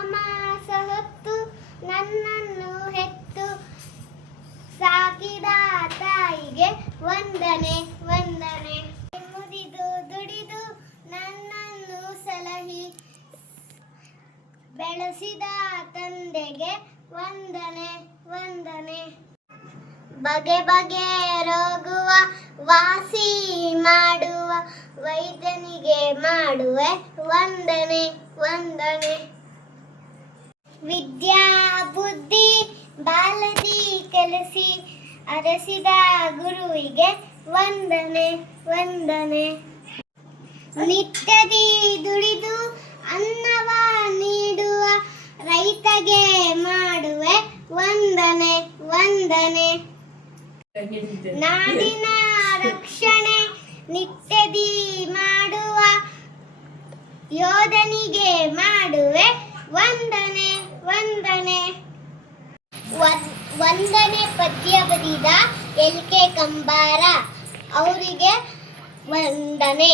ನವಮಾಸ ಹೊತ್ತು ನನ್ನನ್ನು ಹೆತ್ತು ಸಾಕಿದ ತಾಯಿಗೆ ವಂದನೆ ವಂದನೆ. ಮುದಿದು ದುಡಿದು ನನ್ನನ್ನು ಸಲಹಿ ಬೆಳೆಸಿದ ತಂದೆಗೆ ವಂದನೆ ವಂದನೆ. ಬಗೆ ಬಗೆ ರೋಗುವ ವಾಸಿ ಮಾಡುವ ವೈದ್ಯನಿಗೆ ಮಾಡುವೆ ವಂದನೆ ವಂದನೆ. ವಿದ್ಯಾ ಬುದ್ಧಿ ಬಾಲದಿ ಕಲಿಸಿ ಅರಸಿದ ಗುರುವಿಗೆ ವಂದನೆ ವಂದನೆ. ನಿತ್ಯದಿ ದುಡಿದು ಅನ್ನವ ನೀಡುವ ರೈತಗೆ ಮಾಡುವೆ ವಂದನೆ ವಂದನೆ. ನಾಡಿನ ರಕ್ಷಣೆ ನಿತ್ಯದಿ ಮಾಡುವ ಯೋಧನಿಗೆ ಮಾಡುವೆ ವಂದನೆ ವಂದನೆ. ವಂದನೆ ಪದ್ಯ ಬರೆದ LK ಕಂಬಾರ ಅವರಿಗೆ ವಂದನೆ.